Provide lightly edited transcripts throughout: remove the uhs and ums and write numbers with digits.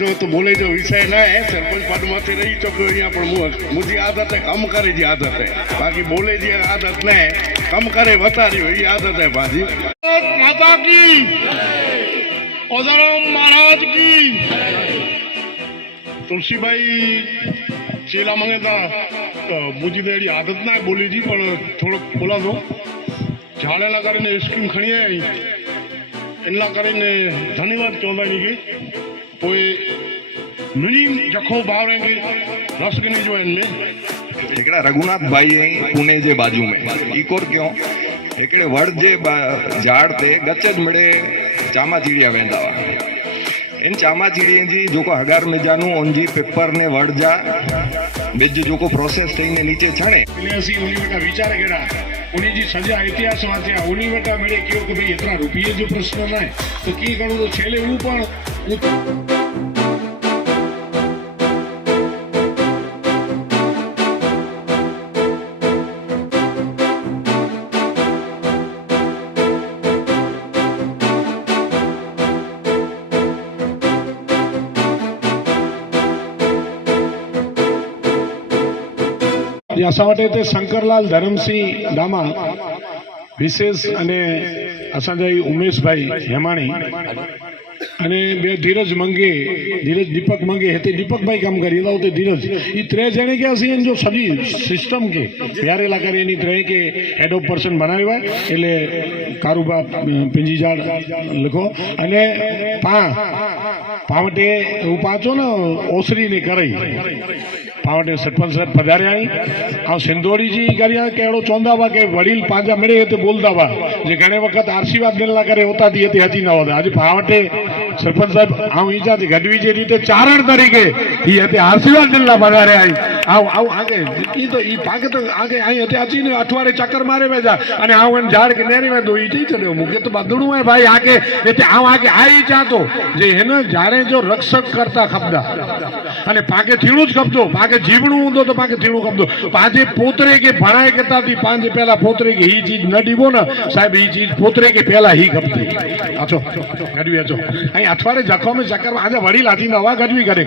जो तो बोले जो विषय न है सरपंच पद में रही चुको यहाँ मुझी आदत है कम करे जी आदत है बाकी बोले जी आदत न है कम करे बता रही हो ये आदत है बाजी। माता की ओदराम महाराज की तुलसीबाई चेला मंगे था मुझी तो आदत ना बोली जी पर थोड़ा बोला दो झाड़ेला कर स्कीम खड़ी है इनला કરીને ધન્યવાદ ચોંધાની की कोई मिनी जखो भाव रहेंगे रस के नहीं जो इनमें एकड़ा रघुनाथ भाई है पुणे जे बाजू में इकोर क्यों एकड़े वड़ जे झाड़ ते गचज मिड़े चामा चीड़िया वेंदा वा इन चामा चीड़िया जी जोको हगार में जानू उनजी पेपर ने वड़ जा बिज जोको प्रोसेस थईने नीचे छणे એટલે ਅਸੀਂ ઉની બેટા વિચાર કર્યા उन्हीं जी सजा इतिहास वांचे उन्हीं बेटा मेरे क्यों कि भाई इतना रुपये जो प्रश्न ना है तो की करूँ तो छेले वो पण असा वाटे ते शंकरलाल धरमसिंह दामा विशेष अने असांजा उमेश भाई हेमाणी अने बे धीरज मंगे धीरज दीपक मंगे हेते दीपक भाई काम करी था उते धीरज ये त्रे जने के असी जो सभी सिस्टम के प्यारेला करे नी त्रे के हेड ऑफ पर्सन बनाव्या એટલે કારુબા પિંજીજાડ લખો અને પાવટે ઉપાચો ને ઓસરી ને કરઈ पावटे सरपंच साहब पधारिया आ सिंधोड़ी जी करिया केड़ो चौंदा वा के वडील पांजा मिले ते बोलदा वा जे घणे वक्त आशीर्वाद देला करे होता थी ते हजी न होता आज पावटे सरपंच साहब आ ईजा थी गडवी जे रीते चारण तरीके ई हते आशीर्वाद देला पधारिया आव आव आगे ई तो ई पाके तो आगे आई हते आची ने अठवाड़े चक्कर मारे वेजा अने आव एन झाड़ के नेरी में दो ई थी चलो मुके तो बदड़ू है भाई आगे एते आव आगे आई चातो जे हेने झाड़े जो रक्षक करता खपदा अने पाके थीणू ज खपदो पाके जीवणू हूंदो तो पाके थीणू खपदो पाजे पोतरे के भणाए करता थी पांच पहला पोतरे के ही चीज न दीबो ना साहब ही चीज पोतरे के पहला ही खपती अचो गडवी अचो आई अठवाड़े जखो में चक्कर में आज वडील हाथी नवा गडवी करे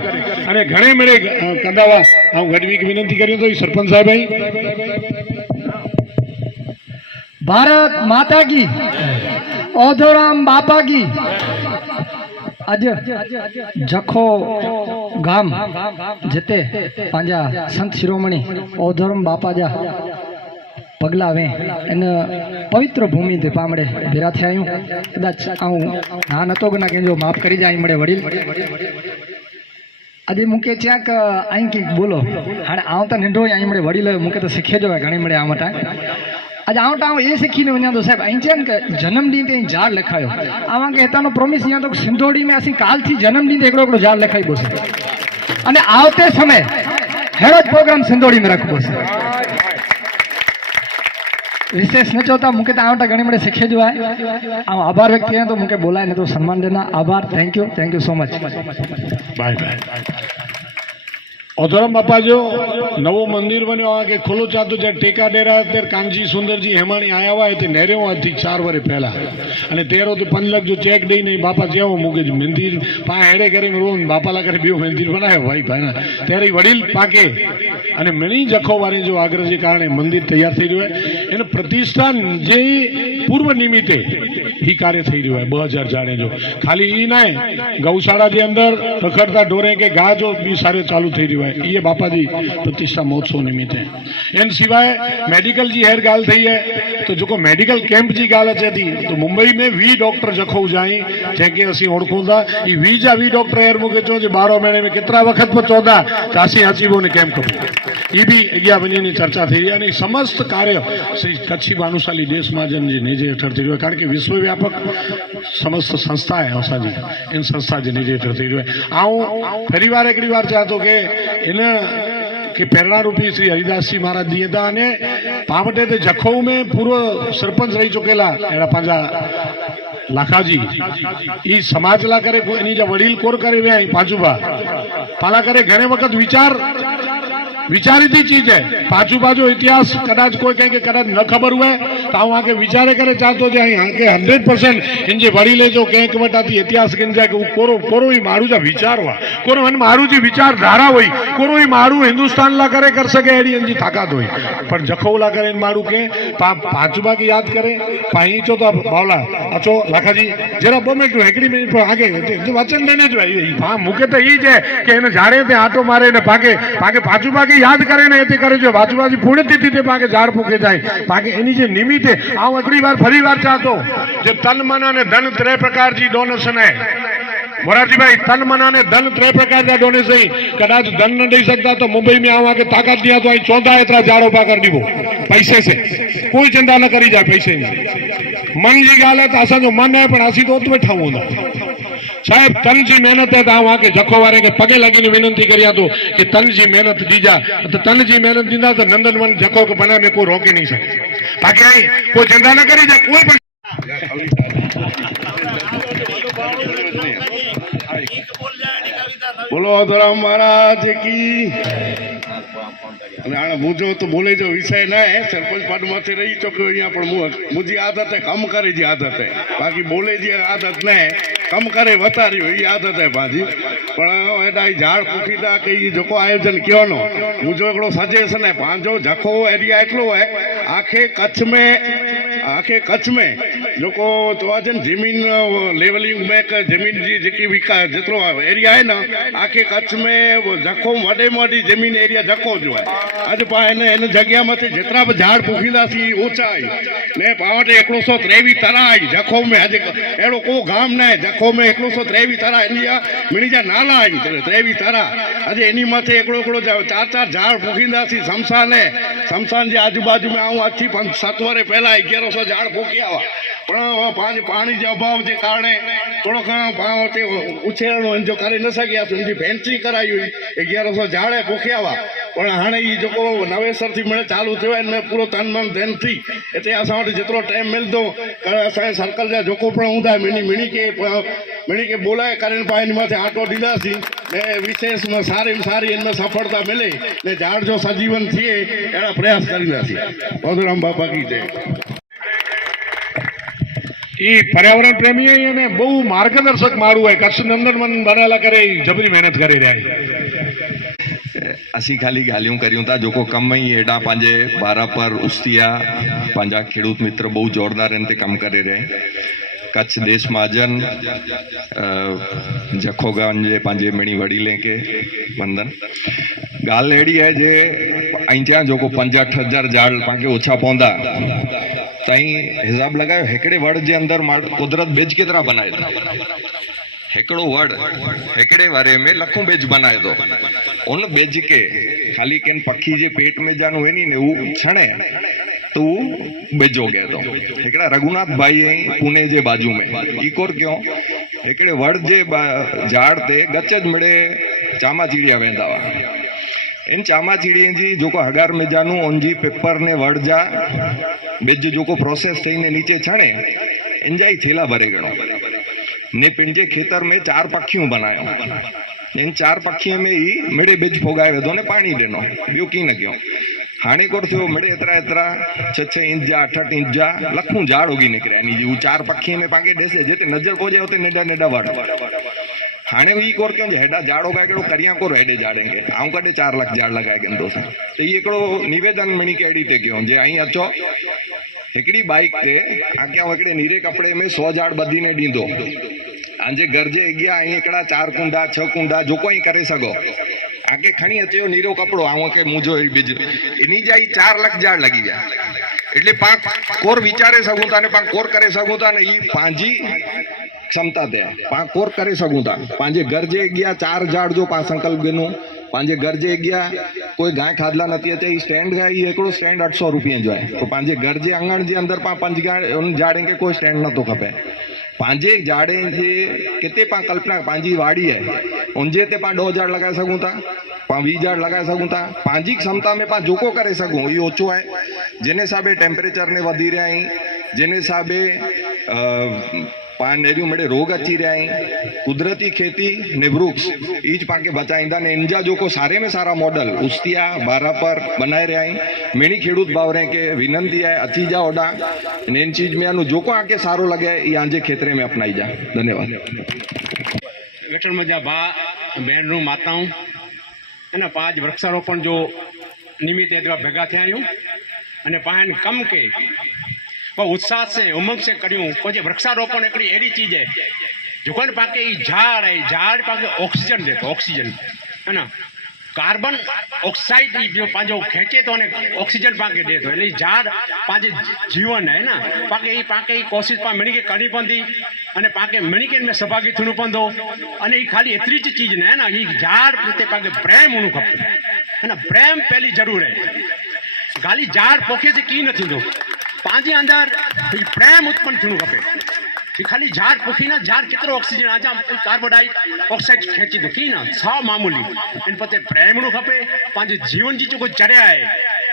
अने घणे मेरे कंदावा हूँ गडवी की विनंती करी तो सरपंच साहब आई भारत माता की ओधोराम बापा की आज जखो गाम जिते पांजा संत शिरोमणि ओधोराम बापा जा पगला वे इन पवित्र भूमि ते पामड़े भेरा थया आयूं कदाच आऊं ना नतो गना केजो माफ करी जाई मड़े वडील अजे मुके च्याक आई की बोलो हाणे आऊं तो निंडो आई मड़े वडील मुके तो सीखे जो घणी मड़े आ मटा आज आवटा ये सीखी वञा तो साहब अं जन्मदिन ते झाड़ लिखायो आवा के हेतानो प्रोमिस या तो सिंधोड़ी में असी काल थी जन्मदिन ते एकड़ो झाड़ लिखाई बोसे अने आवते समय हेड़ो प्रोग्राम सिंधोड़ी में रखबो से विशेष न चौथा मुके तो आवटा घणी मड़े सीखे जो है आ आभार व्यक्त किया तो मुके बोलाय ने तो सम्मान देना आभार thank you so much bye bye Odhoram Bapa जो नवो मंदिर बनो आगे खुलो चाहतो जब टेका डेरा तेर कांजी सुंदर जी हेमाणी आया हुआ है नेरे थी 4 वर्ष पहला अने तेरो ते 5 लाख जो चेक दई नहीं बापा जेवो मुके मंदिर पा हेडे करे रोन बापा ला करे बियो मंदिर बनायो भाई भाई तेरे वडील पाके अने मणी जखो वारी जो आग्रह के कारण मंदिर तैयार थई रह्यो है एनो प्रतिष्ठान जे पूर्व निमित्ते ही कार्य थई रह्यो है 2000 जाने जो खाली ई नाय गौशाला के अंदर रखड़ता ढोरे के घा जो बी सारे चालू थई रह्यो ये बापा जी प्रतिष्ठा महोत्सव निमित्त है एन सिवाय मेडिकल जी हेर गाल थी है तो जो मेडिकल कैंप जी गाल अचे थी तो मुंबई में 20 डॉक्टर जखो जाई जैके असी ओळखूं था ई 20 डॉक्टर हेर मुके चो 12 महीने में कितना वक्त पर चौदा चासी अचीबो ने कैंप ये भी अगिया वञी चर्चा थी रही समस्त कार्य श्री कच्छी भानुशाली देश महाजन जी निजे हेठळ थी रह्यो कारण के विश्वव्यापक समस्त संस्था है असांजी इन संस्था जे निजे हेठळ थी रह्यो है आऊं फरी वार एकड़ी वार चाहतो के इन के प्रेरणा रूपी श्री हरिदास जी महाराज दिए था ने पावटे ते जखो में पूर्व सरपंच रही चुकेला एड़ा पांजा लाखाजी ई समाज ला करे इनी जा वडील कोर करे वे पांचुबा पाला करे घणे वक्त विचार विचारिती चीज है। पाछू पाछू इतिहास कदाच कोई कहे कि कदाच न खबर हुए तो आऊं आके विचारे करे चाहतो जे आके 100% इन जे वडीले जो कंहिं वटाती इतिहास किन जा कि कोरो कोरो ही मारू जा विचार हुआ, कोरो हन मारू जी विचारधारा हुई, कोरो ही मारू हिंदुस्तान ला करे कर सके एडी इनजी ताकत हुई। पर जखो ला करे मारू के पांचबा की याद करे पाई चो तो बावला अचो लाखा जी जरा 2 मिनट एकड़ी मिनट पर आगे वचन देने जो हां मुके तो ई जे के इन झाड़े ते आटो मारे ने पाके पाके पांचबा की याद करे ने एते करे जो पांचबा जी पुण्यतिथि ते पाके झाड़ फूके जाए पाके एनी जे निमित्ते आऊं एकड़ी बार फरी बार चाहतो जे तन मन ने धन 3 प्रकार जी डोनेशन है। मोरारजी भाई तन मना ने धन 3 प्रकार का डोनेशन कदाच धन न दे सकता तो मुंबई में आवा के ताकत दिया तो 14 एतरा झाड़ो पा कर दीबो पैसे से कोई चिंता न करी जाए पैसे मन जी गाल है तो असा जो मन है पण असी तो उत बैठा हूं साहब तन जी मेहनत है तो वहां के जखो वारे के पगे लगी विनंती करिया तो कि तन जी मेहनत दीजा तो तन जी मेहनत दींदा तो नंदनवन जखो के बना में कोई रोके नहीं सके बाकी आई कोई चिंता न करी जाए कोई बोलो अधराम महाराज की। અને આને મુજો તો બોલે જો વિષય ના હે સરપંચ પદ માંથી રહી ચૂક્યો અહીંયા પણ મુજી આદત હે કમ કરે जी आदत है बाकी बोले जी आदत न है कम करे वतारी ये आदत है बाजी पण एडा झाड़ फूकीदा के ई जोको आयोजन कियो नो मुजो एकड़ो सजेशन है पांचो जखो एरिया એટલો है आखे कच्छ में जोको तो जन जमीन लेवलिंग में जमीन जी जेकी विका जेतरो एरिया है ना आखे कच्छ में जखो वडे वडी जमीन एरिया जखो जो है अज पाने इन जगह मथे जेतरा भी झाड़ फूकीदा सी ऊंचाई ने पावटे 123 तरह आई जखो में अज एड़ो को गाम न है जखो में 123 तरह इंडिया मिली जा नाला आई 23 तरह अज एनी मथे एकड़ो एकड़ो 4 झाड़ फूकीदा सी शमशान जे आजू-बाजू में आऊं अच्छी 7 वर्ष पहला 1100 झाड़ फूकिया हुआ पण पानी जे अभाव जे कारणे थोड़ो घणो पाण ते उछेरणो जो करे न सकिया तो इनजी फेंसी कराई हुई 1100 झाड़े फूकिया हुआ पण हाणे ई जेको नवेसर थी मिले चालू थियो है पूरो तन मन धन थी एते असां वटि जेतिरो टाइम मिलंदो असांजे सर्कल जा जेको पण हूंदा मिणी के बोलाए करे पाण मथे आटो ॾींदासीं ने विशेष में सारी इनमें सफलता मिले ने झाड़ जो सजीवन थिए अहिड़ा प्रयास करींदासीं। बलराम बापा की जय। ई पर्यावरण प्रेमी है ने बहु मार्गदर्शक मारू है कच्छ नंदनवन बनाला करे जबरी मेहनत करे रहा है। असी खाली गालियों करियूं था जोको कम ही एडा पांजे बारा पर उस्तिया पांजा खेडूत मित्र बहु जोरदार इनते कम करे रहे कच्छ देश महाजन जखोगंज जे पांजे मिणी वडीले के वंदन गाल एड़ी है जे अहिंजा जोको 5-8 झाड़ पाके ओछा पौंदा तई हिसाब लगायो हेकड़े वड़ जे अंदर कुदरत बेज केतरा बनाए था हेकड़ो वड़ हेकड़े वारे में लखों बेज बनाए तो उन बेज के खाली केन पक्षी जे पेट में जानो है नी ने वो छणे तो बेजो गए तो हेकड़ा रघुनाथ भाई है पुणे जे बाजू में इकोर क्यों हेकड़े वड़ जे झाड़ ते गचज मिड़े चामा चीड़िया वेंदा वा इन चामा चीड़िया जी जोको हगार में जानू उनजी पेपर ने वड़ जा बेज जोको प्रोसेस थईने नीचे छणे इनजा ही थेला भरे गणो ने पिंजे खेतर में 4 पक्षियों बनायो इन 4 पक्षियों में ही मिड़े बेज फोगाए वेदो ने पानी देनो बियो की न क्यों हाणे कोर थियो मिड़े एतरा 6 इंच जा 8 इंच जा लखों झाड़ होगी निकरे नी जी 4 पक्षी में पाके देसे जेते नजर पहुंचे होते नेडा वड़ हाणे ई कोर क्यों हेडा झाड़ होगा केड़ो करिया को हेडे झाड़ेंगे आऊं कदे 4 लाख झाड़ लगाए गंदो सा तो ये एकड़ो निवेदन मणी के एडी ते क्यों जे आई अचो हिकड़ी बाइक ते आके हिकड़े नीरे कपड़े में 100 झाड़ बधी ने दींदो आंजे गरजे गया आई एकड़ा 4 कुंडा 6 कुंडा जो कोई करे सगो आगे खणी अचो नीरो कपड़ो आऊं के मुजो बीज इनी जाई 4 लाख झाड़ लगी गया એટલે કોર વિચારે શકું તા ને કોર કરે શકું તા ને ઈ પાંજી ક્ષમતા તે કોર કરી શકું તા પાંજે ઘર જે ગયા 4 ઝાડ જો પા સંકલ્પ ગનો પાંજે ઘર જે ગયા કોઈ ગાય ખાધલા નથી તે સ્ટેન્ડ ગાય ઈ એકડો સ્ટેન્ડ 800 રૂપિયા જો है तो પાંજે ઘર જે આંગણ જે અંદર પા पंज गाय उन झाड़े के कोई स्टैंड न तो खपे પાંજે झाड़े जे केते पा कल्पना पांजी वाड़ी है उनजे ते पा 2000 लगाए सकूं ता 20,000 लगाए सकूं था पांजी क्षमता में पा जोको करे सकूं ये ओछो है जेने हिसाबे टेम्परेचर ने वधी रहा है जेने हिसाबे पाण नेरियूं मिड़े रोग अची रहिया आहिनि कुदरती खेती ने वृक्ष ईज पाके बचाईंदा ने इनजा जो सारे में सारा मॉडल उस्तिया बारा पर बनाए रहिया आहिनि मेणी खेडूत भावरे के विनंती है अची जा ओडा ने इन चीज में जो आके सारो लगे ये आंजे खेतरे में अपनाई जा। धन्यवाद। वेठण मुंहिंजा भाउ भेनरूं माताऊं है न पांच वृक्षारोपण जो निमित्त एतिरा भेगा थिया आहियूं अने पाण कम के पर उत्साह से उमंग से करियूं कुछ वृक्षारोपण हिकिड़ी अहिड़ी चीज़ है जो कोन पाके ई झाड़ है झाड़ पाके ऑक्सीजन दे तो ऑक्सीजन है न कार्बन ऑक्साइड जो पंहिंजो खेचे तो ने ऑक्सीजन पाके दे तो એટલે झाड़ पंहिंजे जीवन है न पाके ई कोशिश पा मिणी के करणी पवंदी अने पाके मिणी के में सहभागी थियणो पवंदो अने ई खाली एतिरी ज चीज़ न है न ई झाड़ प्रति पाके प्रेम हुअणु खपे है न प्रेम पहली ज़रूर है खाली झाड़ पोखे से की न थींदो पंहिंजे अंदरि प्रेम उत्पन्न थियणो खपे ये खाली झाड़ पोखी ना झाड़ केतिरो ऑक्सीजन आजा कार्बन डाइऑक्साइड खेची तो की ना साव मामूली इन पते प्रेम नु खपे पंहिंजे जीवन जी जो चर्या है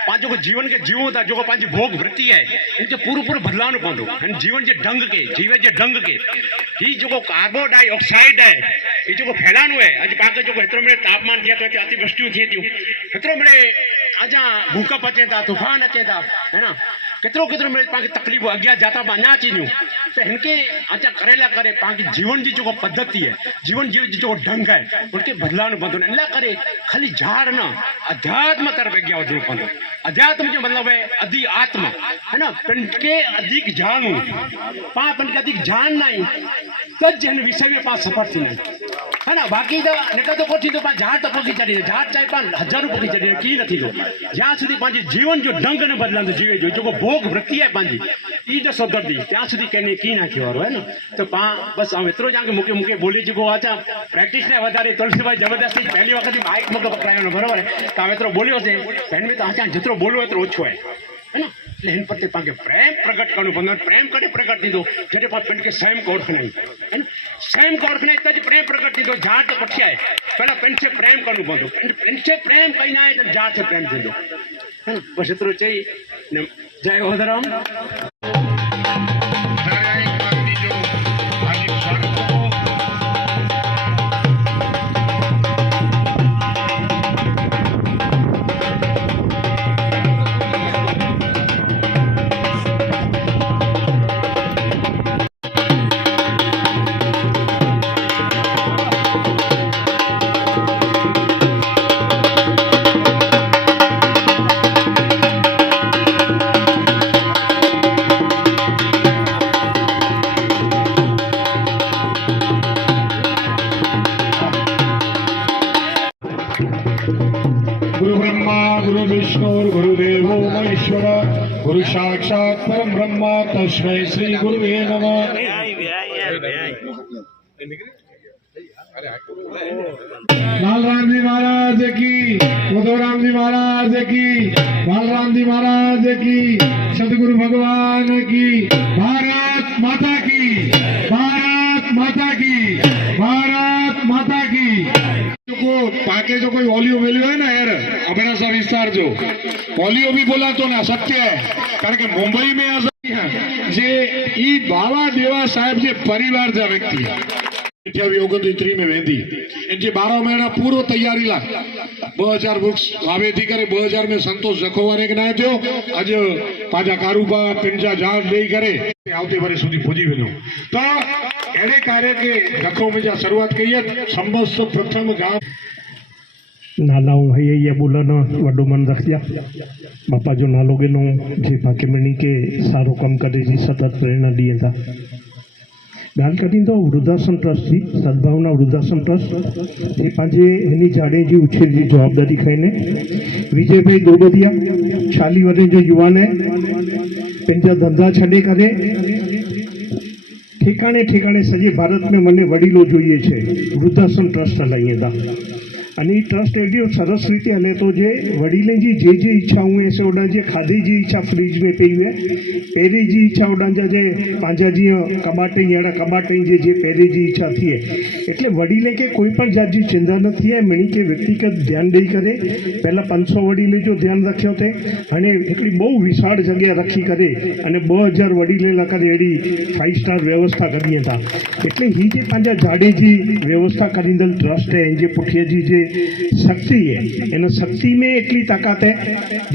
पंहिंजो जीवन के जीवो था जो पंहिंजी भोग वृत्ति है इनके पूरो बदलावणो पवंदो इन जीवन जे ढंग के जीवन जे ढंग के ही जो कार्बन डाइऑक्साइड है ये जो फैलाणो है अज पाके जो हेतिरो में तापमान थिए तो अतिवृष्टियूं थिए थियूं हेतिरो में आजा भूकंप अचे था तूफान अचे था है ना केतिरो केतिरो मिले पाण तकलीफ़ अॻियां जाता अञा अची थियूं त हिनखे अचा करेला करे पंहिंजी जीवन जी जो पद्धति है जीवन जी जो ढंग है उनके बदलावणो पवंदो इन लाइ करे खाली झाड़ न अध्यात्म तरफ़ अॻियां वधणो पवंदो अध्यात्म जो मतलब है अधि आत्मा है ना पिनके अधिक जानू पाण पिनके अधिक जानना ही त जिन विषय में पाण सफल थींदा है ना बाक़ी तो निकल तो कोठी तो पाण झाड़ तो पोखी छॾींदा झाड़ चाहे पाण हज़ारूं पोखी छॾींदा की न थींदो ज्यां सुधी पंहिंजे जीवन जो ढंग न बदलंदो जीवे जो जेको भोग वृत्ति है पंहिंजी ई न सुधरंदी त्यां सुधी कंहिं की न थियो वारो है न तो पाण बसि ऐं एतिरो ॼाण की मूंखे ॿोली जेको आहे प्रैक्टिस ने वधारे तुलसी भाई ज़बरदस्ती पहली वक़्त ही माइक मूंखे पकड़ायो न बराबरि है तव्हां एतिरो ॿोलियोसीं हिन में तव्हां जेतिरो ॿोलो एतिरो ओछो है न हिन पते पाण प्रेम प्रकट करणो पवंदो प्रेम कॾहिं प्रकट थींदो जॾहिं पाण पिण खे स्वयं को ओळखंदा आहियूं है न स्वयं को ओळखंदा आहियूं त प्रेम प्रकट थींदो झाड़ त पुठियां आहे पहिरियों पिण खे प्रेम करणो पवंदो पिण खे प्रेम कई न आहे त झाड़ से प्रेम थींदो है न बसि एतिरो चई जय होदराम। गुरु ब्रह्मा गुरु विष्णु गुरुदेवो महेश्वर गुरु साक्षात् परम ब्रह्म तस्मै श्री गुरुवे नमः। लालराम जी महाराज की, उदयराम जी महाराज की, बालराम जी महाराज की, सदगुरु भगवान की, भारत माता की, भारत माता की, भारत माता की। पाके जो कोई ओलियो मिलियो है ना यार अपना सा विस्तार जो ओलियो भी बोला तो ना सत्य है कारण के मुंबई में जे ई बाबा देवा साहेब जे परिवार जा व्यक्ति 29 में वेंदी इन जे 12 महीना पूरो तैयारी ला 2000 बुक्स वावे थी करे 2000 में संतोष जखोवारे के ना थियो अज पाजा कारूबा पिंजा झाड़ देई करे आवते वरे सुधी पुजी वनो तो एड़े कार्य के जखो में जा शुरुआत कई है समस्त प्रथम गांव नालाऊं है बोलना वडो मन रखिया बापा जो नालो गिनो जे पाके मनी के सारो कम करे जी सतत प्रेरणा दिए था गाल करी तो वृद्धाश्रम ट्रस्ट जी सद्भावना वृद्धाश्रम ट्रस्ट ये पांजे हिनी झाड़े जी उछेर जी जवाबदारी खईने विजय भाई दोबदिया 40 वर्ष जो युवान है पंहिंजा धंधा छॾे करे ठिकाणे ठिकाणे सॼे भारत में मने वडीलो જોઈએ છે वृद्धाश्रम ट्रस्ट हलाईंदा અને એ ટ્રस्ट एॾो सरस रीते हले थो जे वडीलें जी जे इच्छाऊं हसे उन जे खाधे जी इच्छा फ्रिज में पई हुए पहिरीं जी इच्छा उन जा जे पंहिंजा जीअं कबाटई अहिड़ा कबाटई जे पहिरीं जी इच्छा थिए એટલે વડીલે કે કોઈ પણ જાતની ચિંતા ન थिए मिणी के व्यक्तिगत ध्यान ॾेई करे પહેલાં 500 વડીલે जो ध्यान रखियो थे हाणे हिकिड़ी બહુ વિશાળ જગ્યા રખી करे અને 2000 વડીલે ला करे अहिड़ी 5 स्टार व्यवस्था करिए था એટલે ही जे पंहिंजा झाड़े जी व्यवस्था करींदड़ ट्रस्ट है जे पुठीअ जी जे शक्ति है इन शक्ति में एटली ताकत है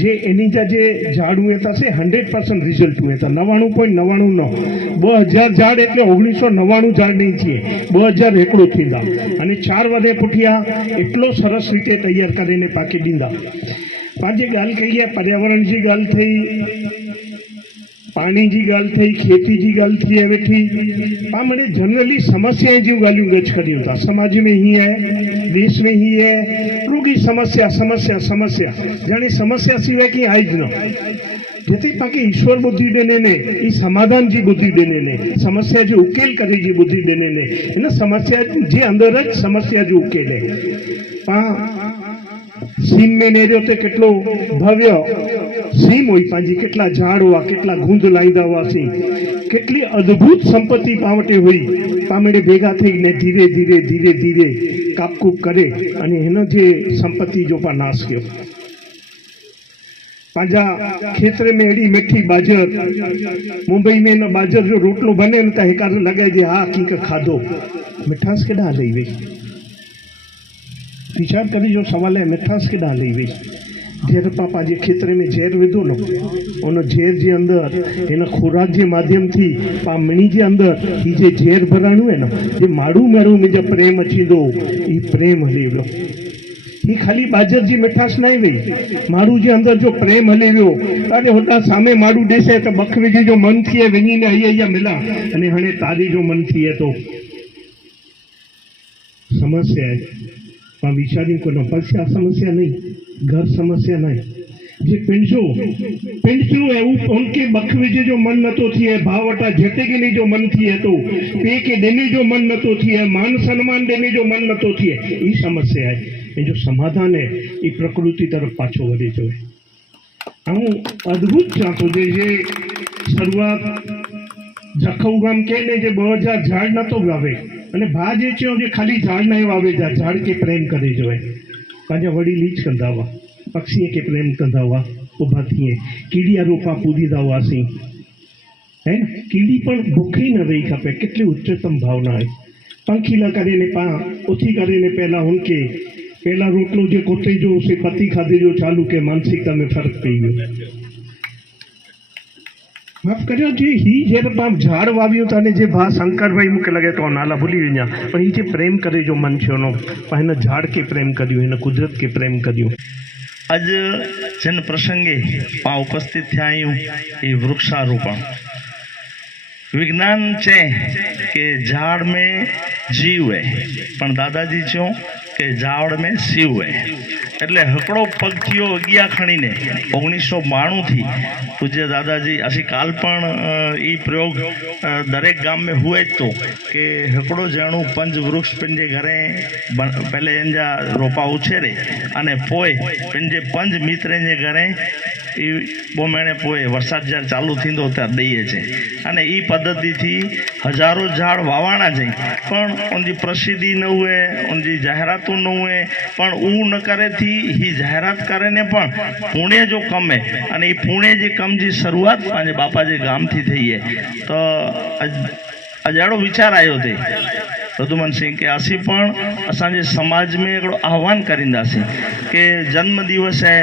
जे एनी जा जे झाड़ हुए था से 100% रिजल्ट हुए था 99.99 न 2000 झाड़ એટલે 1999 झाड़ नहीं थी 2000 एकड़ो थींदा अने 4 वधे पुठिया एटलो सरस रीते तैयार करीने पाके ॾींदा पंहिंजे ॻाल्हि कई आहे पर्यावरण जी ॻाल्हि थी पानी जी ॻाल्हि थी खेती जी ॻाल्हि थी आहे वेठी पाण मने जनरली समस्याएं जूं ॻाल्हियूं गच करियूं था समाज में ही है देश में ही है रुगी समस्या समस्या समस्या जाने समस्या सिवाय की आई ज न જેથી પાકે ઈશ્વર બુદ્ધિ દેને ને એ સમાધાન जी बुद्धि देने ने समस्या जो उकेल करे जी बुद्धि देने ने इन समस्या जे अंदर ज समस्या जो उकेले सीम में नेरियो ते केटलो भव्य सीम हुई पांजी केटला झाड़ हुआ केटला गुंद लाईंदा हुआ सी केटली अद्भुत संपत्ति पावटे हुई पामेड़े भेगा थईने धीरे धीरे धीरे धीरे कापकूप करे अने हिन जे संपत्ति जो पा नाश कयो पांजा खेत्र में एडी मीठी बाजर मुंबई में न बाजर जो रोटलो बने न त हिकार लगे जे हा की खाधो मिठास केडा लई वई विचार करी जो सवाल है मिठास केडा लई वई जेर पापा जे खेत्र में जेर विधो न उन जेर जे अंदर इन खुराक जे माध्यम थी पा मणी जे अंदर ई जे जेर भराणो है न जे माड़ू माड़ू मुझे प्रेम अची दो ई प्रेम हली वियो ही खाली बाजर जी मिठास नहीं वही माड़ू जे अंदर जो प्रेम हली वियो अरे होता सामे माड़ू देसे तो बखविजी जो मन थिए वञी ने अయ్యయ్య मिला अने हाणे तारी जो मन थिए तो समस्या है पा विचारी को न पछा समस्या नहीं घर समस्या नहीं जे पिंजो है उनके बखविजे जो मन नतो थिए भावटा झटेगिनी जो मन थिए तो पे के देने जो मन नतो थिए मान सम्मान देने जो मन नतो थिए ई समस्या है ये जो समाधान है ये प्रकृति तरफ पाछो वधे जो है हूँ अद्भुत चाहतो जे शुरुआत जखऊ गाम कहने जे 2000 झाड़ नतो वावे अने भा जे चयो जे खाली झाड़ नहीं वावे जा झाड़ के प्रेम करे जो है पंहिंजा वडील लीच कंदा हुआ पक्षी के प्रेम कंदा हुआ उभा थिए कीड़िया रोपा पूजींदा हुआसीं है न कीड़ी पण भूखी न रही खपे केटली उच्चतम भावना है पंखीला करे ने पा उथी करे ने पहला उनके पहला रोटलो जे कोते जो से पति खाधे जो चालू के मानसिकता में फर्क पई गयो माफ करियो जी ही जे पाम झाड़ वाव्यो ताने जे भा शंकर भाई मुके लगे तो नाला भूली वञा पर ही जे प्रेम करे जो मन छो नो पाइन झाड़ के प्रेम करियो इन कुदरत के प्रेम करियो अज जिन प्रसंगे पा उपस्थित थिया आहियूं ये वृक्षारोपण विज्ञान चे के झाड़ में जीव है पण दादाजी चो के झाड़ में शिव है એટલે હકડો પગ થયો અગિયા ખણીને 1992 થી પૂજ્ય દાદાજી અસી કાલ પણ એ પ્રયોગ દરેક ગામ में हुए तो કે હકડો જાણું પંજ વૃક્ષ पंजे घरे पहले एंजा रोपा उछेरे अने पोए पंजे पंज मित्र जे घरे ई बोमेणे पोए वरसाद જ્યારે ચાલુ થींदो ત્યારે દઈએ છે અને એ પદ્ધતિથી હજારો ઝાડ વાવાણા જઈ પણ ઉનજી પ્રસિદ્ધિ ન हुए उनजी જાહેરાતો ન हुए પણ ऊ न करे थी ही जाहिरात करे ने पण पुणे जो कम है अने पुणे जे कम जी शुरुआत पंहिंजे बापा जे गाम थी थी है तो अज अहिड़ो विचार आयो थे प्रदुमन सिंह के असी पण असांजे समाज में हिकिड़ो आह्वान करींदासीं के जन्म दिवस है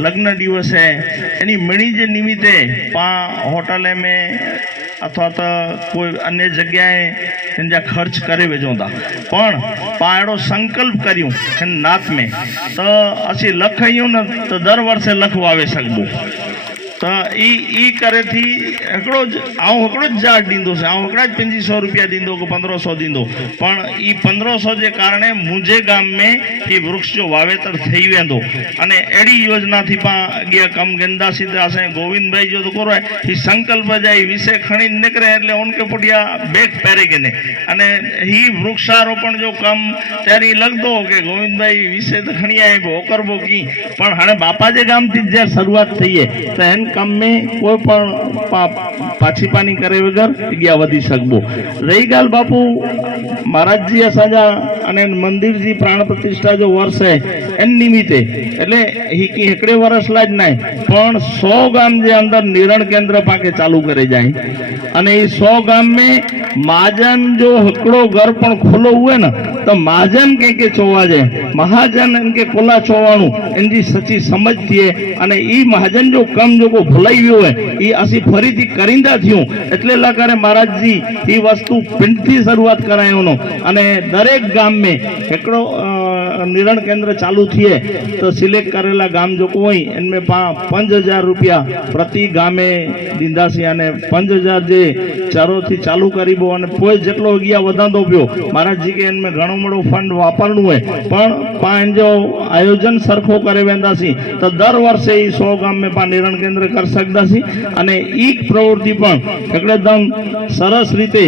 लग्न दिवस है एनी मणी जे निमित्ते पा होटल में अथवा तो कोई अन्य जगह जा खर्च करे वेझो था पण पाड़ो संकल्प करियूं नात में तो असी लख आयूं न तो दर वर्षे लख वावे सकबो त ई करे थी हिकिड़ो हिकिड़ो ज ज़ाड़ ॾींदुसि, हिकिड़ा ज 2500 रुपया ॾींदो को 1500 ॾींदो, पण ई 1500 जे कारणे मुंहिंजे गाम में ही वृक्ष जो वावेतर थी वेंदो। अने अहिड़ी योजना थी पाण अॻियां कमु कंदासीं त असांजे गोविंद भाई जो तो है ही संकल्प जा ही विषय खणी निकिरे એટલે उनके पुठिया बेग પહેરે કે ને અને ही वृक्षारोपण जो कम ત્યારે लगदो કે ગોવિંદભાઈ વિશે તો ખણી આવી બહુ કરવો કી પણ હાણે બાપા જે ગામથી જ જ્યારે શરૂઆત થઈ તો એન કામ में કોઈ પણ પાછી પાની કરે વગર અગિયા વધી શકબો। રહી ગાલ બાપુ મહારાજજી અસાંજા અને મંદિરજી પ્રાણ પ્રતિષ્ઠા जो वर्ष है एन निमित्ते એટલે हिकड़े वर्ष ला ज नहीं पण 100 गाम जे अंदर निरण केंद्र पाके चालू करे जाए અને એ 100 ગામ में महाजन जो हिकड़ो घर पण खुलो हुए न तो महाजन के चोवा जाए महाजन इनके कोला चोवाणु इनकी सच्ची समझ थिए अने ई महाजन जो कम जो को भुलाई वियो है ई असी फरीथी करींदा थियूं एटले ला करे महाराज जी ई वस्तु पिंड थी शुरुआत करायोनो अने दरेक गाम में हिकड़ो निरण केंद्र चालू थिए तो सिलेक्ट करेला गाम जो कोई इनमें 5000 रुपया प्रति गामे दींदासी अने 5000 जे चारो थी चालू करीबो अने पोइ जेटलो अगिया वधांदो पियो महाराज जी के इनमें घणो मोटो फंड वापरनु है पण पाण जो आयोजन सरखो करे वेंदासी तो दर वर्षे 100 गाम में पा निरण केंद्र कर सकदासी अने ई प्रवृत्ति पण एकदम सरस रीते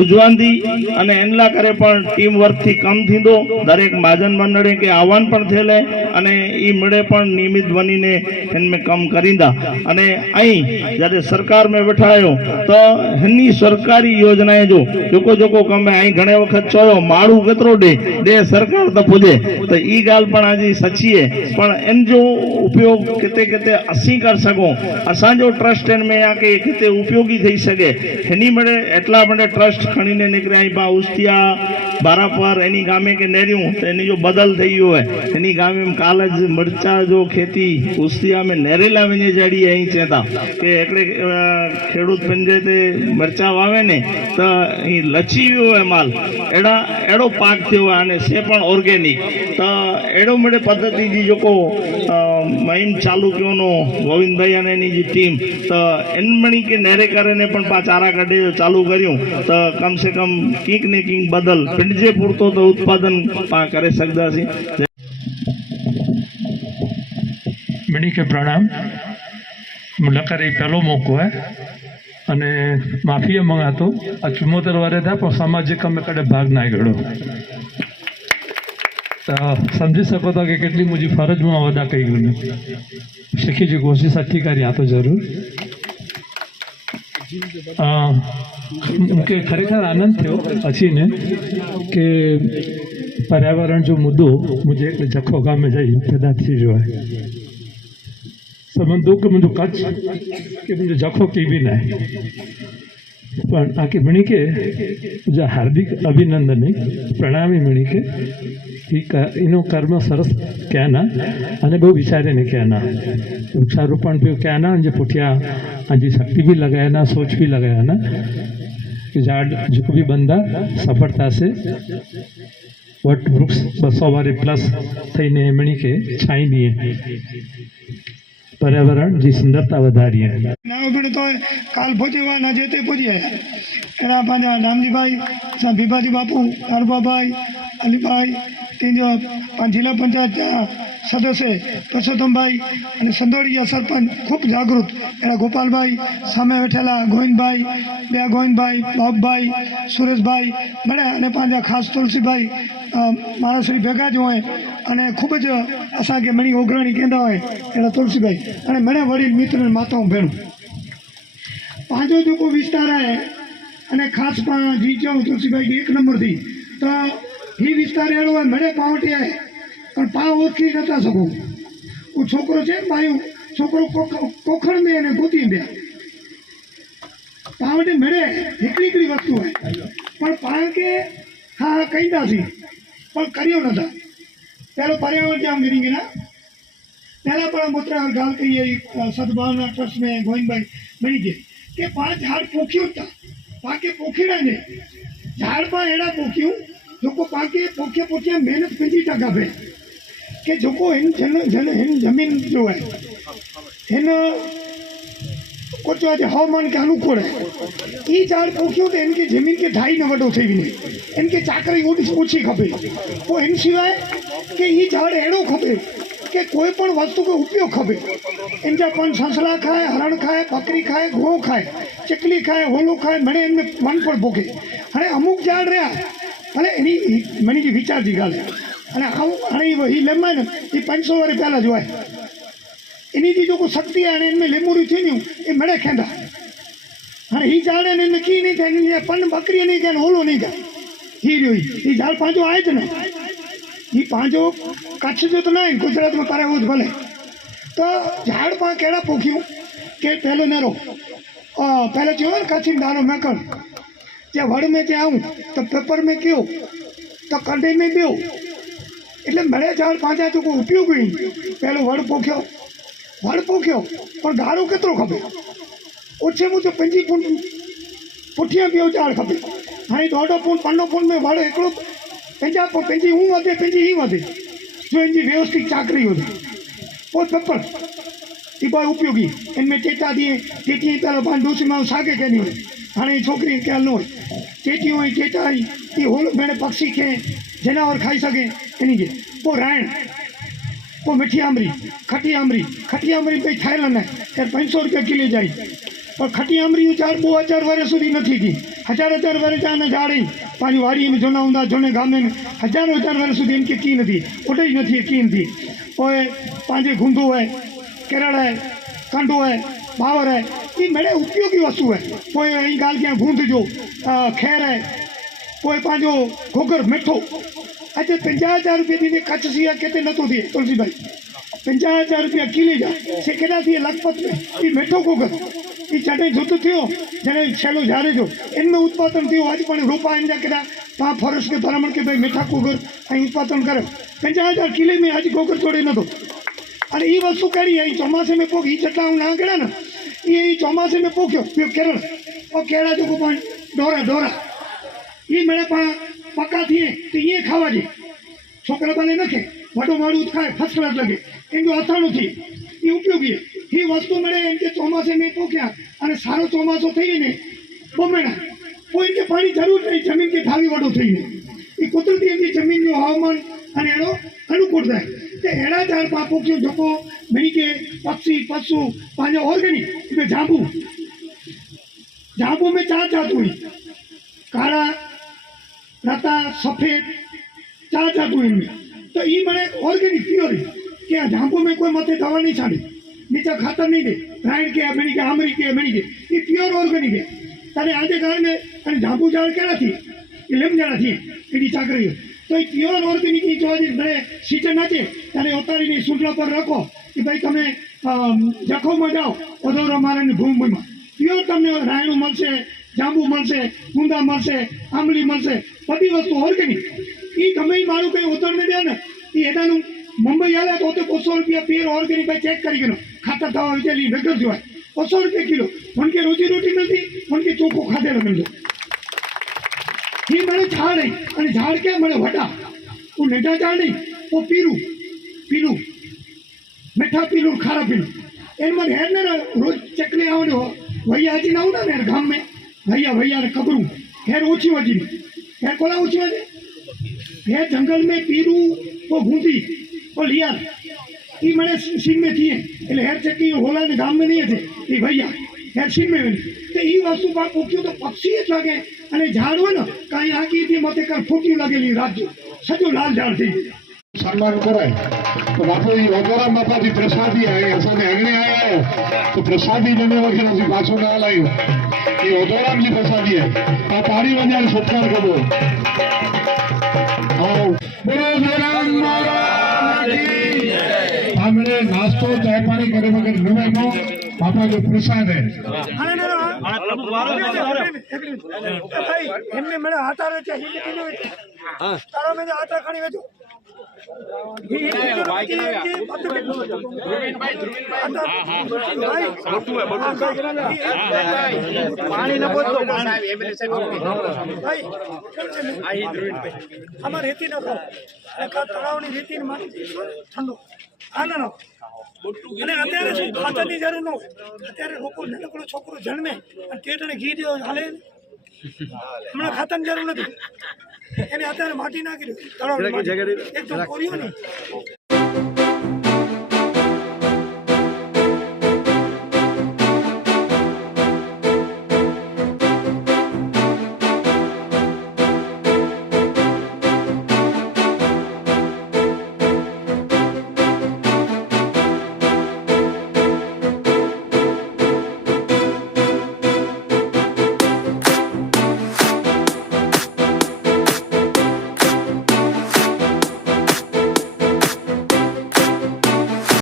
उजवांदी अने एनला करे पण टीम वर्क थी कम थींदो दरेक महाजन मंडळे के आह्वान पण थेले अने ई मळे पण नियमित बनीने इनमें कम करींदा अने अहीं ज्यारे सरकार में बैठायो तो हनी सरकारी योजनाएं जो जोको जोको कम है अहीं घणे वखत चयो माड़ू केतरो दे सरकार तो पुजे तो ई गाल पण आजी सच्ची है पण इन जो उपयोग केते केते असी कर सको असांजो ट्रस्ट इन में आके केते उपयोगी थई सके हनी मळे एटला मळे ट्रस्ट खणीने निकरे आई बा उस्तिया बारापर एनी गामे के नेरियूं तो एनी जो बदल थई गयो है एनी गामे में कालज मरचा जो खेती उस्तिया में नेरेला वने जड़ी अहीं चेता के एकड़े खेडूत पंजे ते मरचा वावे ने तो अहीं लची वियो है माल एड़ो पाक थयो अने से पण ऑर्गेनिक तो एड़ो मळे पद्धति जी जोको महीम चालू क्यों नो गोविंद भाई अने एनी जी टीम तो इन मणी के नेरे करे ने पण पा चारा काढे चालू कर्યું तो कम से कम कीक ने कीक बदल पिंड जे पूरतो तो उत्पादन पा करे सकदासी। मणी के प्रणाम मुलाकात पहलो मौको है अने माफी मंगातो आ 74 वारे था पण सामाजिक कम में कदे भाग ना गयो तो समझी सको तो कि केटली मुझी फरज में अदा कई गई सीखी जी कोशिश अच्छी करी आ तो जरूर मूंखे खरेखर आनंद थियो अचीने के पर्यावरण जो मुद्दो मुझे एक जखो गाम में जाई पैदा थी जो है समझो कि मुझे कच्छ कि मुझे जखो की भी ना है पण आके मणी के मुझे हार्दिक अभिनंदन प्रणामी मणी के इनो कर्म सरस कहना अने बहु विचारे ने कहना वृक्षारोपण भी कहना जो पुठिया जी शक्ति भी लगाया ना सोच भी लगाया ना कि झाड़ जो भी बंदा सफलता से वट वृक्ष 200 वारे प्लस थी ने मणी के छाई दिए पर्यावरण जी सुंदरता वधारी है तो काल पहुंचे हुआ ना जेते पहुंचे एना पांजा नामजी भाई सा भिभाजी बापू अरबा भाई अली भाई तीन जो जिला पंचायत सदस्य परसोत्तम भाई અને સંદોડીયા સરપંચ ખૂબ જાગૃત એના ગોપાલભાઈ સામે બેઠેલા ગોવિંદભાઈ બે ગોવિંદભાઈ બાપભાઈ સુરેશભાઈ મળે અને પાંજા ખાસ તુલસીભાઈ મારા શ્રી ભેગા જ હોય અને ખૂબ જ અસાંखे મણી ઓગરણી કહેતા હોય એના તુલસીભાઈ અને મને વડીલ મિત્ર માતાઓ ભેણું પાંચો જોકો વિસ્તાર आहे અને ખાસ जी चऊं तुलसीभाई एक नंबर थी तो ही विस्तार अड़ो है मेरे पावटी है पर पाव ओळखी नथा सको वो छोकरो छे भाई छोकरो कोखड़ में गोती दे पावटी मेरे हिकड़ी वस्तु है पर पाण के हाँ कहींदा सी पर करियो नथा पहले पर्यावरण जाम गिरी गया पहला पर मुद्रा गाल कही सद्भावना ट्रस्ट में गोविंद भाई बनी गए के 5 झाड़ पोख्यू था पाके पोखीड़ा ने झाड़ पर एड़ा पोख्यू जोको पाके पोखे पोखे मेहनत पंजी टका पे के जोको हिन जन हिन जमीन जो है हिन कुछ आज हवामान के अनुकूल है ये झाड़ पोखियो तो इनके जमीन के ढाई न वडो थी वञे इनके चाकरी ओછી खपे पोइ इन सिवाय के ये झाड़ अहिड़ो खपे कि कोई पण वस्तु को उपयोग खपे इनजा पण ससला खाए हरण खाए बकरी खाए गो खाए चकली खाए होलो खाए मणे इनमें वन पण पोखे हाणे अमुक झाड़ रहा भले एनी मनी जी विचार जी गाल અને આવું હાणे ही लेमा ने ये 500 वर्ष पहला जो है इन्हीं जी जो शक्ति है इनमें लेमूरी थी नहीं ये मड़े खेंदा हाँ ही झाड़ ने इनमें की नहीं थे पन बकरी नहीं क्या होलो नहीं क्या ही रही ये झाड़ पांचो आए थे ना ये पांचो कच्छ जो तो ना गुजरात में करे वो भले तो झाड़ पा केड़ा पोखियों के पहलो नेरो पहले जो कच्छ में दानो मेकड़ जे वड़ में जे आऊँ तो पेपर में क्यों तो कंडे में बियो એટલે મળે ઝાડ પાંચા તો કોઈ ઉપયોગ નહીં પહેલો વડ પોખ્યો પણ ગાળો કેતરો ખપે ઓછે મુજબ 5 ફૂટ પુઠિયા બી ઝાડ ખપે હાणे 1.5 ફૂટ 5 ફૂટ में વડ એકલો 50 ફૂટ 50 હું વધે 50 ही વધે જો એની વ્યવસ્થિત ચાકરી હોય પોત પેપર એ બહુ ઉપયોગી इनमें चेता दिए चेटी पहले पान डोसी में सागे के नहीं हाणे छोकरी ख्याल न हो चेटी हुई चेटा आई ये होल मेरे पक्षी के जनावर खाई सके इन्हीं के वो रायण वो मिठी आमरी खटी आमरी पे थाईलैंड है यार 500 रुपया किलो जाई और खटी आमरी झाड़ 2000 वर्ष सुधी नहीं थी 1000 वर्ष जाने झाड़ी पानी वाड़ी में जोना होंदा जोने गामे में 1000 वर्ष सुधी इनके की नहीं उठे ही नहीं की नहीं ओए पांचे घुंधो है केरड़ है कांडो है बावर है ये मेरे उपयोगी वस्तु है कोई अहीं गाल क्या घूंध जो खैर है कोई पांचो गोगर मिठो अज 50,000 रुपये दी कच्छ सिया केते नतो दिए तुलसी भाई 50,000 रुपया किले जा से केड़ा थी लखपत में ये मिठो गोगर ये जॾहिं जुत थियो जॾहिं छेलो झाड़े जो इनमें उत्पादन थियो अज पण रोपा इन जा केड़ा पा फॉरेस्ट के भरामण के भाई मिठा गोगर ऐं उत्पादन करे 50,000 किले में अज गोगर तोड़े नतो अरे ये वस्तु कड़ी है चौमासे में पोखी चटा ना केड़ा ना ये चौमासे में पोख्यो केरल और केड़ा जो पानी डोरा ये मेरे पास पक्का थी तो ये खावा जी छोकरा बने नखे वडो मारू खाए फर्स्ट क्लास लगे इनको अथाणु थी ये उपयोगी है ये वस्तु मेरे इनके चौमासे में पोख्या अरे सारो चौमासो थी ने बोमेड़ा वो इनके पानी जरूर नहीं जमीन के ढावी वडो थी ने ये कुदरती इनकी जमीन जो हवामान अने एड़ो अनुकूल है ते एड़ा झाड़ पा पोख्यो जोको मणी के पक्षी पशु पांजो ऑर्गेनिक में जांबू में चार जात हुई काला रता सफेद चार जात हुई इनमें तो ये मैंने ऑर्गेनिक प्योर क्या जांबू में कोई मत दवा नहीं छाड़ी नीचे खातर नहीं दे रायण के मणी के आमरी के मणी के ये प्योर ऑर्गेनिक है तारे आजे काल में अरे जांबू झाड़ केड़ा थी ये लेम झाड़ थी एनी चाकरी तो ये प्योर ऑर्गेनिक की जो बड़े सीजन आते तारे उतारी ने सूटला पर रखो कि भाई तमे जखो में जाओ ओदोरा मारे भूमि में प्योर तमने रायणु मळशे जांबू मळशे गुंदा मळशे आंबली मळशे बधी वस्तु ऑर्गेनिक ये गमे मारू कहीं उतर में दे ना ये एदानु मुंबई आला तो 200 रुपया प्योर ऑर्गेनिक भाई चेक करी गयो खाता दवा विचारी बेगर जो है 200 रुपया किलो उनके रोजी रोटी मिलती उनके चोखो खाते मिलते ये मैंने झाड़ है अरे झाड़ क्या मैंने वटा वो नेटा झाड़ नहीं वो पीलू मीठा पीलू खारा पीलू इन मन है ना रोज चकले आवड़ो भैया आज ना ना मेरे गांव में भैया ने खबरू खैर ओछी वजी खैर कोला ओछी वजी खैर जंगल में पीरू वो घूंधी वो लिया ये मैंने सीन में थी એટલે हेर चक्की होला ने गांव में नहीं थे ये भैया हेर सीन में तो ये वस्तु पर पोक्यो तो पक्षी ज लागे अने झाड़ हो ना कहीं आकी थी मते कर फूटी लगेली रात सजो लाल झाड़ थी सम्मान कराए तो बापू ये वगोराम बापा जी प्रसादी आए असाने अगने आया है तो प्रसादी जने वगैरह जी पाछो ना लायो ये वगोराम जी प्रसादी है आ पाड़ी वजाने सत्कार करो आओ बोलो वगोराम महाराज की हमने नाश्तो चाय पानी करे वगैरह नवे को बापा जो प्रसाद है भाई हमने मेरे हाथ आ रहे थे हिंदी किलो तारा में हाथ खड़ी में हमारे रेती नको तलावनी रेती ठंडो आना અને અત્યારે શું ખાતરની જરૂર ન હોય. અત્યારે લોકો નાનકડો છોકરો જન્મે અને ટેટને ઘી દો હાલે. હમણાં ખાતરની જરૂર નથી. એને અત્યારે માટી નાખી દો તળાવની માટી. એકદમ કોર્યો ને